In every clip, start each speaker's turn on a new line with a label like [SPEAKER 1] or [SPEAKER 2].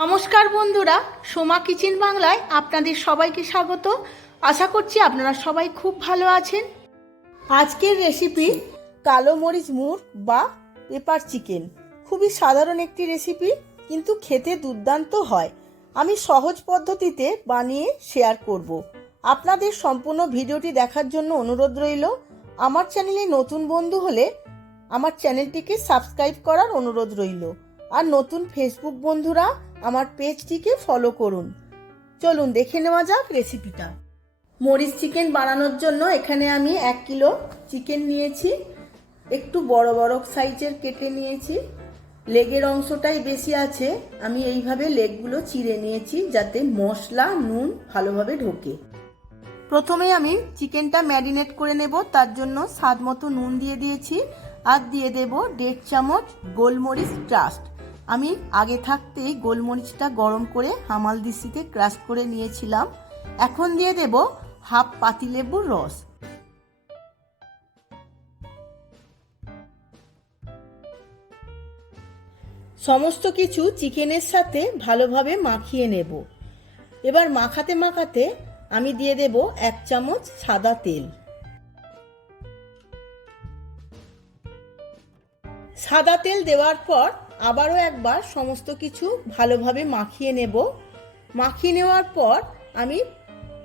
[SPEAKER 1] নমস্কার বন্ধুরা, সোমা কিচেন বাংলায় আপনাদের সবাইকে স্বাগত। আশা করছি আপনারা সবাই খুব ভালো আছেন। আজকের রেসিপি কালো মরিচ মুর বা পেপার চিকেন খুবই সাধারণ একটি রেসিপি কিন্তু খেতে দুর্দান্ত হয়। আমি সহজ পদ্ধতিতে বানিয়ে শেয়ার করব। আপনাদের সম্পূর্ণ ভিডিওটি দেখার জন্য অনুরোধ রইল। আমার চ্যানেলে নতুন বন্ধু হলে আমার চ্যানেলটিকে সাবস্ক্রাইব করার অনুরোধ রইল। আর নতুন ফেসবুক বন্ধুরা আমার পেজটিকে ফলো করুন। চলুন দেখে নেওয়া যাক রেসিপিটা মরিচ চিকেন বানানোর জন্য এখানে আমি এক কিলো চিকেন নিয়েছি। একটু বড় বড় সাইজের কেটে নিয়েছি। লেগের অংশটাই বেশি আছে। আমি এইভাবে লেগগুলো চিড়ে নিয়েছি যাতে মশলা, নুন ভালোভাবে ঢোকে। প্রথমে আমি চিকেনটা ম্যারিনেট করে নেব। তার জন্য স্বাদ মতো নুন দিয়ে দিয়েছি। আর দিয়ে দেব দেড় চামচ গোলমরিচ ট্রাস্ট আমি আগে থাকতেই গোলমরিচটা গরম করে হামাল দিস্তিতে ক্রাশ করে নিয়েছিলাম। এখন দিয়ে দেব হাফ পাতিলেবুর রস। সমস্ত কিছু চিকেনের সাথে ভালোভাবে মাখিয়ে নেব। এবার মাখাতে মাখাতে আমি দিয়ে দেব এক চামচ সাদা তেল। সাদা তেল দেওয়ার পর আবারও একবার সমস্ত কিছু ভালোভাবে মাখিয়ে নেব। মাখিয়ে নেওয়ার পর আমি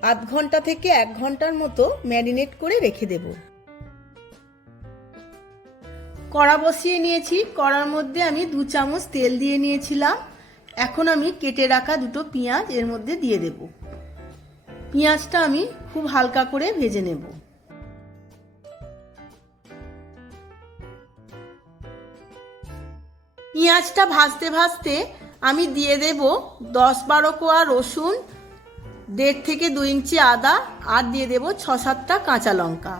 [SPEAKER 1] আধ ঘণ্টা থেকে এক ঘণ্টার মতো ম্যারিনেট করে রেখে দেব। কড়া বসিয়ে নিয়েছি। কড়ার মধ্যে আমি দু চামচ তেল দিয়ে নিয়েছিলাম। এখন আমি কেটে রাখা দুটো পেঁয়াজ এর মধ্যে দিয়ে দেব। পেঁয়াজটা আমি খুব হালকা করে ভেজে নেব। পেঁয়াজটা ভাজতে ভাজতে আমি দিয়ে দেব দশ বারো কোয়া রসুন, দেড় থেকে দু ইঞ্চি আদা, আর দিয়ে দেব ছ সাতটা কাঁচা লঙ্কা।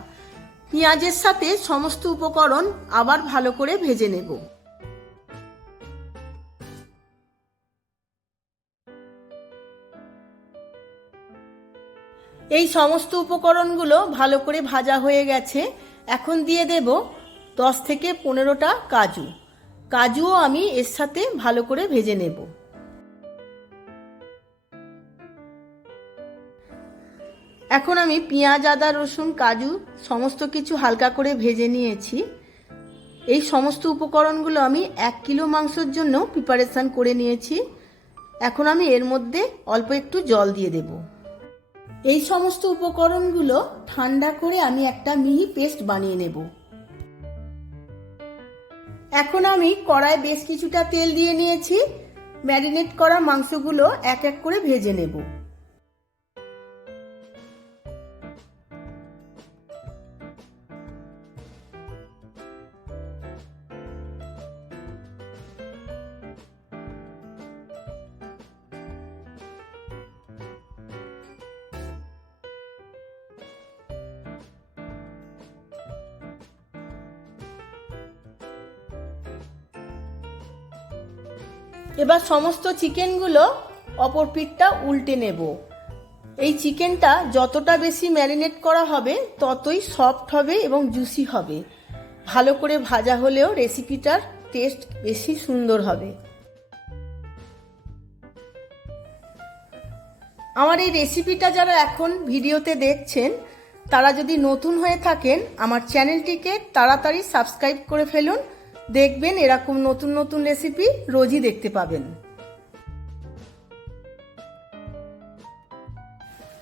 [SPEAKER 1] পেঁয়াজের সাথে সমস্ত উপকরণ আবার ভালো করে ভেজে নেব। এই সমস্ত উপকরণগুলো ভালো করে ভাজা হয়ে গেছে। এখন দিয়ে দেব দশ থেকে পনেরোটা কাজু। কাজুও আমি এর সাথে ভালো করে ভেজে নেব। এখন আমি পেঁয়াজ, আদা, রসুন, কাজু সমস্ত কিছু হালকা করে ভেজে নিয়েছি। এই সমস্ত উপকরণগুলো আমি এক কিলো মাংসের জন্য প্রিপারেশান করে নিয়েছি। এখন আমি এর মধ্যে অল্প একটু জল দিয়ে দেব। এই সমস্ত উপকরণগুলো ঠান্ডা করে আমি একটা মিহি পেস্ট বানিয়ে নেব। এখন আমি কড়ায় বেশ কিছুটা তেল দিয়ে নিয়েছি। ম্যারিনেট করা মাংসগুলো এক এক করে ভেজে নেব। এবার সমস্ত চিকেনগুলো অপর পিঠটা উল্টে নেব। এই চিকেনটা যতটা বেশি ম্যারিনেট করা হবে, ততই সফট হবে এবং জুসি হবে। ভালো করে ভাজা হলেও রেসিপিটার টেস্ট বেশি সুন্দর হবে। আমার এই রেসিপিটা যারা এখন ভিডিওতে দেখছেন, তারা যদি নতুন হয়ে থাকেন, আমার চ্যানেলটিকে তাড়াতাড়ি সাবস্ক্রাইব করে ফেলুন। দেখবেন এরকম নতুন নতুন রেসিপি রোজই দেখতে পাবেন।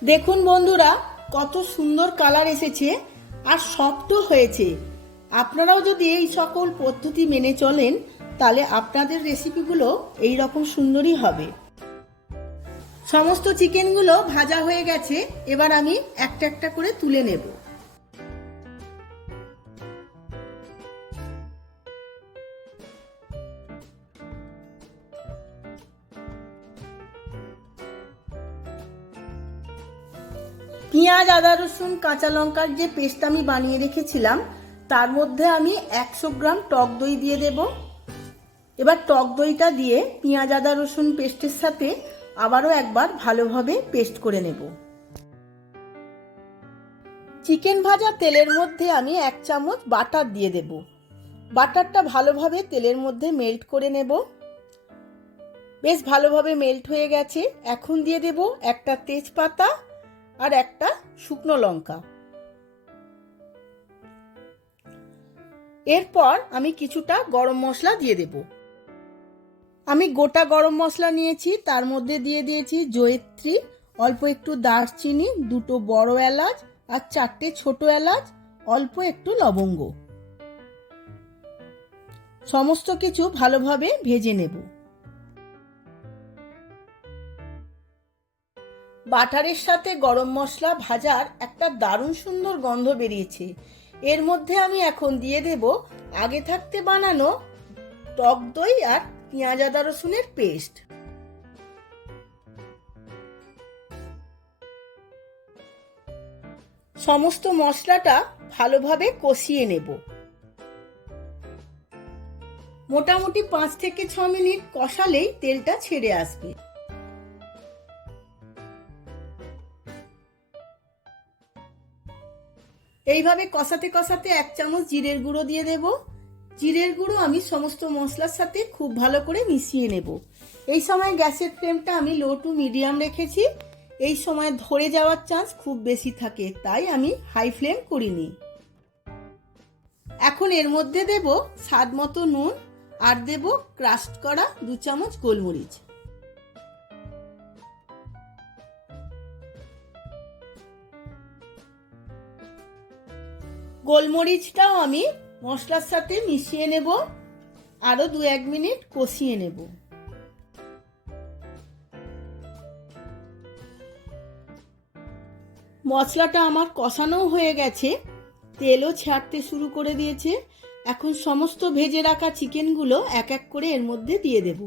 [SPEAKER 1] দেখুন বন্ধুরা, কত সুন্দর কালার এসেছে আর শক্ত হয়েছে। আপনারাও যদি এই সকল পদ্ধতি মেনে চলেন, তাহলে আপনাদের রেসিপিগুলো এই রকম সুন্দরই হবে। সমস্ত চিকেনগুলো ভাজা হয়ে গেছে, এবার আমি একটা একটা করে তুলে নেব। পেঁয়াজ, আদা, রসুন, কাঁচা লঙ্কার যে পেস্ট আমি বানিয়ে রেখেছিলাম, তার মধ্যে আমি একশো গ্রাম টক দই দিয়ে দেব। এবার টক দইটা দিয়ে পেঁয়াজ, আদা, রসুন পেস্টের সাথে আবারও একবার ভালোভাবে পেস্ট করে নেব। চিকেন ভাজা তেলের মধ্যে আমি এক চামচ বাটার দিয়ে দেব। বাটারটা ভালোভাবে তেলের মধ্যে মেল্ট করে নেব। বেশ ভালোভাবে মেল্ট হয়ে গেছে। এখন দিয়ে দেব একটা তেজপাতা আর একটা শুকনো লঙ্কা। এরপর আমি কিছুটা গরম মশলা দিয়ে দেব। আমি গোটা গরম মশলা নিয়েছি, তার মধ্যে দিয়ে দিয়েছি জয়িত্রী, অল্প একটু দারচিনি, দুটো বড় এলাচ আর চারটে ছোট এলাচ, অল্প একটু লবঙ্গ। সমস্ত কিছু ভালোভাবে ভেজে নেব। বাটারের সাথে গরম মশলা ভাজার একটা দারুণ সুন্দর গন্ধ বেরিয়েছে। এর মধ্যে আমি এখন দিয়ে দেব আগে থাকতে বানানো টক দই আর পেঁয়াজ, আদা, রসুনের পেস্ট। সমস্ত মশলাটা ভালোভাবে কষিয়ে নেব। মোটামুটি পাঁচ থেকে ছ মিনিট কষালেই তেলটা ছেড়ে আসবে। এইভাবে কষাতে কষাতে এক চামচ জিরের গুঁড়ো দিয়ে দেব। জিরের গুঁড়ো আমি সমস্ত মশলার সাথে খুব ভালো করে মিশিয়ে নেব। এই সময় গ্যাসের ফ্লেমটা আমি লো টু মিডিয়াম রেখেছি। এই সময় ধরে যাওয়ার চান্স খুব বেশি থাকে, তাই আমি হাই ফ্লেম করিনি। এখন এর মধ্যে দেব স্বাদ মতো নুন আর দেব ক্রাস্ট করা দু চামচ গোলমরিচ। গোলমরিচটাও আমি মশলার সাথে মিশিয়ে নেব। আরও দু এক মিনিট কষিয়ে নেব। মশলাটা আমার কষানোও হয়ে গেছে। তেলও ছাড়তে শুরু করে দিয়েছে। এখন সমস্ত ভেজে রাখা চিকেনগুলো এক এক করে এর মধ্যে দিয়ে দেব।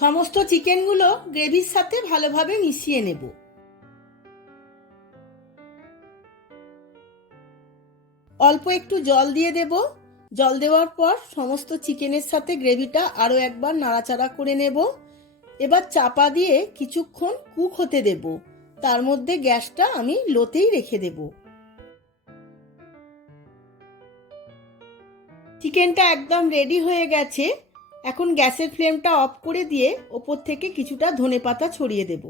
[SPEAKER 1] সমস্ত চিকেনগুলো গ্রেভির সাথে ভালোভাবে মিশিয়ে নেব। অল্প একটু জল দিয়ে দেব। জল দেওয়ার পর সমস্ত চিকেনের সাথে গ্রেভিটা আরও একবার নাড়াচাড়া করে নেব। এবার চাপা দিয়ে কিছুক্ষণ কুক হতে দেব। তার মধ্যে গ্যাসটা আমি লোতেই রেখে দেব। চিকেনটা একদম রেডি হয়ে গেছে। এখন গ্যাসের ফ্লেমটা অফ করে দিয়ে ওপর থেকে কিছুটা ধনে পাতা ছড়িয়ে দেব।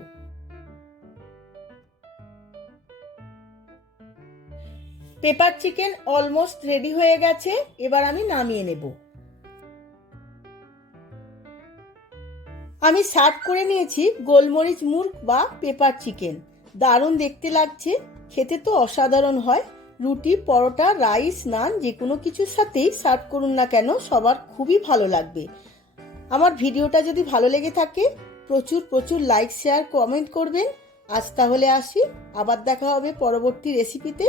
[SPEAKER 1] পেপার চিকেন অলমোস্ট রেডি হয়ে গেছে, এবার আমি নামিয়ে নেব। আমি সার্ভ করে নিয়েছি গোলমরিচ মুর্গ বা পেপার চিকেন। দারুণ দেখতে লাগছে, খেতে তো অসাধারণ হয়। রুটি, পরোটা, রাইস, নান, যে কোনো কিছুর সাথেই সার্ভ করুন না কেন, সবার খুবই ভালো লাগবে। আমার ভিডিওটা যদি ভালো লেগে থাকে, প্রচুর প্রচুর লাইক শেয়ার কমেন্ট করবেন। আজ তাহলে আসি, আবার দেখা হবে পরবর্তী রেসিপিতে